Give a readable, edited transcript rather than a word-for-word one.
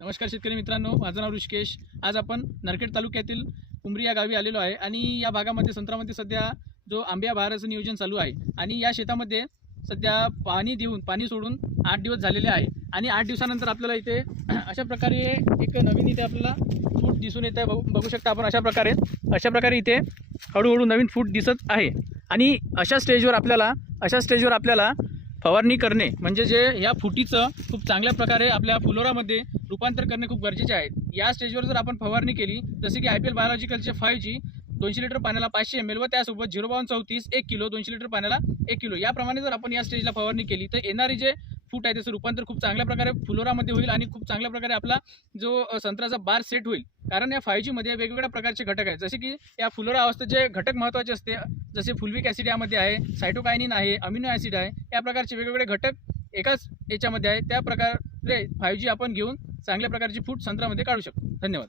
नमस्कार शेतकरी मित्रांनो, माझं नाव ऋषिकेश। आज आपण नरखेड तालुक्यातील उमरी या गावी आलेलो आहे आणि या भागामध्ये संत्रामध्ये सध्या जो आंब्या बहाराचं नियोजन चालू आहे आणि या शेतामध्ये सध्या पाणी सोडून 8 दिवस झालेले आहे आणि 8 दिवसानंतर आपल्याला इथे अशा प्रकारे एक नवीन इथे आपल्याला फूट दिसून येत आहे। बघू शकता आपण अशा प्रकारे इथे हळूहळू नवीन फूट दिसत आहे आणि अशा स्टेजवर आपल्याला फवारणी करणे म्हणजे जे या फुटीचं खूप चांगल्या प्रकारे आपल्या फ्लोरामध्ये रूपांतर करणे खूप गरजेचे आहे। या स्टेजवर जर आपण फवारणी केली जसे की IPL बायोलॉजिकलचे 5G 200 लिटर पाण्याला 500 ml व त्यासोबत 05234 1 किलो 200 लिटर पाण्याला 1 किलो याप्रमाणे जर आपण या स्टेजला फवारणी केली तर येणारी जे फूट आहे त्याचं रूपांतर खूप चांगल्या प्रकारे फ्लोरामध्ये होईल आणि खूप चांगल्या प्रकारे आपला जो संत्र्याचा बार सेट होईल। कारण या 5G मध्ये वेगवेगळ्या प्रकारचे घटक आहेत, जसे की या फ्लोरा अवस्थेत जे घटक महत्त्वाचे असते जसे फुल्विक ॲसिड यामध्ये आहे, सायटोकायनिन आहे, अमिनो ॲसिड आहे, या प्रकारचे वेगवेगळे घटक एकाच याच्यामध्ये आहे। त्या प्रकारे 5G आपण घेऊन चांगल्या प्रकारची फूट संत्र्यामध्ये काढू शकतो। धन्यवाद।